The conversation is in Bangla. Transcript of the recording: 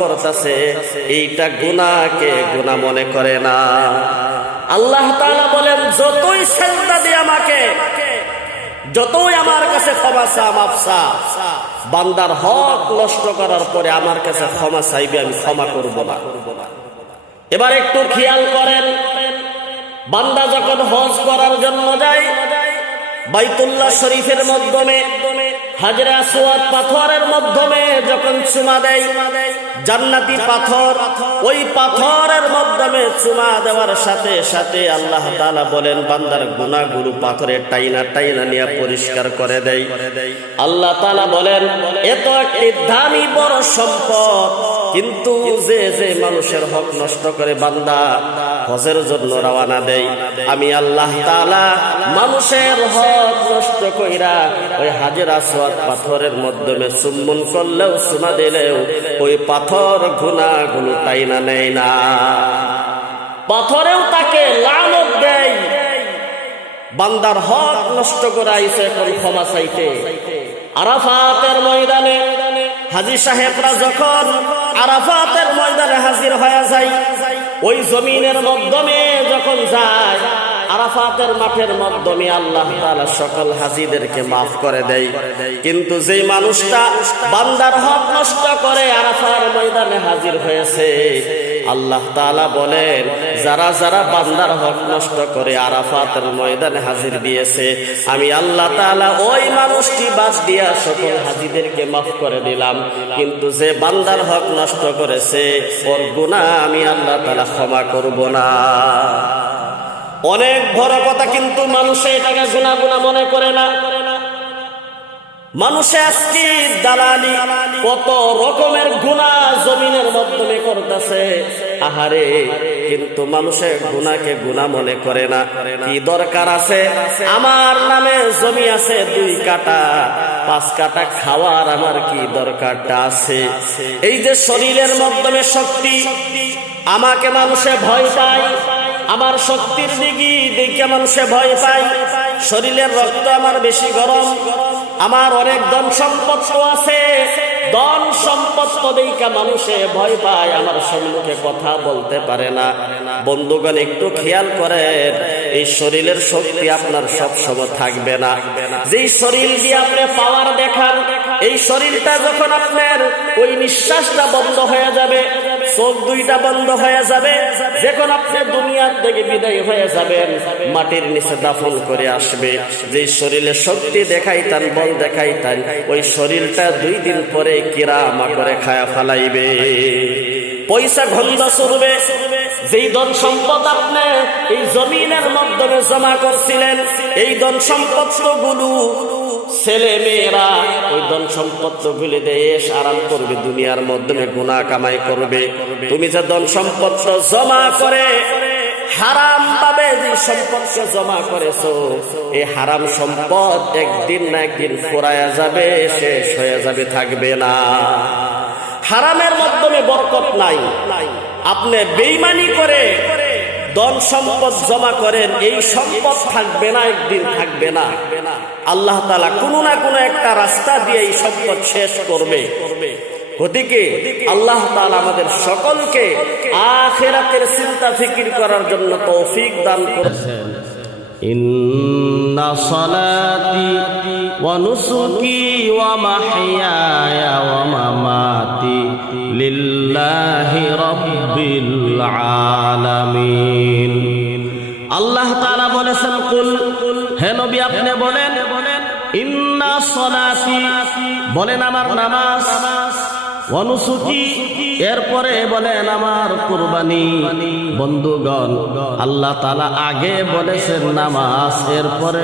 করতেছে, এইটা গুনাহকে গুনাহ মনে করে না। আল্লাহ তাআলা বলেন, যতই সেজদা দিয়ে আমাকে, যতই আমার কাছে ক্ষমা চা, মাফ চা, বান্দার হক নষ্ট করার পরে আমার কাছে ক্ষমা চাইবে, আমি ক্ষমা করব না। এবার একটু খেয়াল করেন, বান্দা যখন হজ করার জন্য যায়, বাইতুল্লাহ শরীফের মাধ্যমে, হাজরে আসওয়াদ পাথরের মাধ্যমে যখন চুমা দেয়, জান্নাতি পাথর, ওই পাথরের মাধ্যমে চুমা দেওয়ার সাথে সাথে আল্লাহ তাআলা বলেন, বান্দার গুনাহগুলো পাথরে টাইনা টাইনা নিয়ে পরিষ্কার করে দেয়। আল্লাহ তাআলা বলেন, এত একটি দামি বড় সম্পদ, কিন্তু যে যে মানুষের হক নষ্ট করে বান্দা হজের জন্য রওনা দেয়, আমি আল্লাহ তাআলা মানুষের হক নষ্ট কইরা ওই হাজরে আসওয়াদ পাথরের মাধ্যমে চুম্বন করলেও, চুমা দিলেও ওই পাথর গুনাহগুলো টাইনা নেয় না, পাথরেও তাকে লানত দেয়। বান্দার হক নষ্ট করে আইছে এখন ক্ষমা চাইতে। আরাফাতের ময়দানে হাজী সাহেবরা যখন আরাফাতের ময়দানে হাজির হয়ে যায়, ওই জমিনের মাধ্যমে যখন যায়, আরাফাতের মাঠের মাধ্যমে আল্লাহ তাআলা সকল হাজীদেরকে মাফ করে দেয়। কিন্তু যেই মানুষটা বান্দার হক নষ্ট করে আরাফার ময়দানে হাজির হয়েছে, আল্লাহ তাআলা বলেন, যারা যারা বান্দার হক নষ্ট করে আরাফাতের ময়দানে হাজির দিয়েছে, আমি আল্লাহ তাআলা ওই মানুষটি বাদ দিয়া সকল হাজীদেরকে মাফ করে দিলাম। কিন্তু যে বান্দার হক নষ্ট করেছে, ওর গুনাহ আমি আল্লাহ তাআলা ক্ষমা করব না। অনেক বড় কথা, কিন্তু মানুষে এটাকে গুনাহ গুনাহ মনে করে না। মানুষে আজকে দালালি, কত রকমের গুনাহ জমিনের মাধ্যমে করতেছে, আহারে, কিন্তু মানুষের গুনাহকে গুনাহ মনে করে না। কি দরকার আছে? আমার নামে জমি আছে 2 কাঠা, 5 কাঠা খাওয়ার আমার কি দরকারটা আছে? এই যে শরীরের মাধ্যমে শক্তি, আমাকে মানুষে ভয় পায়, আমার শক্তির দিকে দেখে মানুষে ভয় পায়, শরীরের রক্ত আমার বেশি গরম, আমার অনেক ধন সম্পদ আছে, ধন সম্পদ দেখে মানুষে ভয় পায়, আমার সম্মুখে কথা বলতে পারে না। বন্ধুগণ, একটু খেয়াল করেন, এই শরীরের শক্তি আপনার সব সময় থাকবে না। যেই শরীর দিয়ে আপনি পাওয়ার দেখান, এই শরীরটা যখন আপনার ওই নিঃশ্বাসটা বন্ধ হয়ে যাবে, চোখ 2টা বন্ধ হয়ে যাবে, যখন আপনি দুনিয়ার থেকে বিদায় হয়ে যাবেন, মাটির নিচে দাফন করে আসবে, যে শরীরে শক্তি দেখাইতেন, বল দেখাইতেন, ওই শরীরটা 2 দিন পরে কিরামা করে খায়া ফেলাইবে, পয়সা গন্ধ চলবে। যেই ধন সম্পদ আপনি এই জমিনের মাধ্যমে জমা করছিলেন, এই ধন সম্পদ গুলো ছেলে মেয়েরা ওই ধন সম্পদ গুলি দেশ আরাম করবে, দুনিয়ার মাধ্যমে গুনাহ কামাই করবে। তুমি যে ধন সম্পদ জমা করে হারাম ভাবে যে সম্পদকে জমা করেছো, এই হারাম সম্পদ একদিন না একদিন ফুরায়া যাবে, শেষ হয়ে যাবে, থাকবে না। হারামের মাধ্যমে বরকত নাই। আপনি বেঈমানি করে ধন সম্পদ জমা করেন, এই সম্পদ থাকবে না, একদিন থাকবে না। আল্লাহ তাআলা কোনো না কোনো একটা রাস্তা দিয়ে এই সম্পদ শেষ করবে। ওদিকে আল্লাহ তাআলা আমাদের সকলকে আখিরাতের চিন্তা ফিকির করার জন্য তৌফিক দান করেছেন। ইন্না সালাতি ওয়া নুসুকি ওয়া মাহইয়ায়া ওয়া মামাতি লিল্লাহি রাব্বিল আলামিন। আল্লাহ তাআলা বলেছেন, কুল, হে নবী আপনি বলেন, ইন্না সালাতি, বলেন আমার নামাজ, ওয়া নুসুকি, এরপরে বলেন আমার কুরবানি। বন্ধুগণ, আল্লাহ তাআলা আগে বলেছেন নামাজ, এরপরে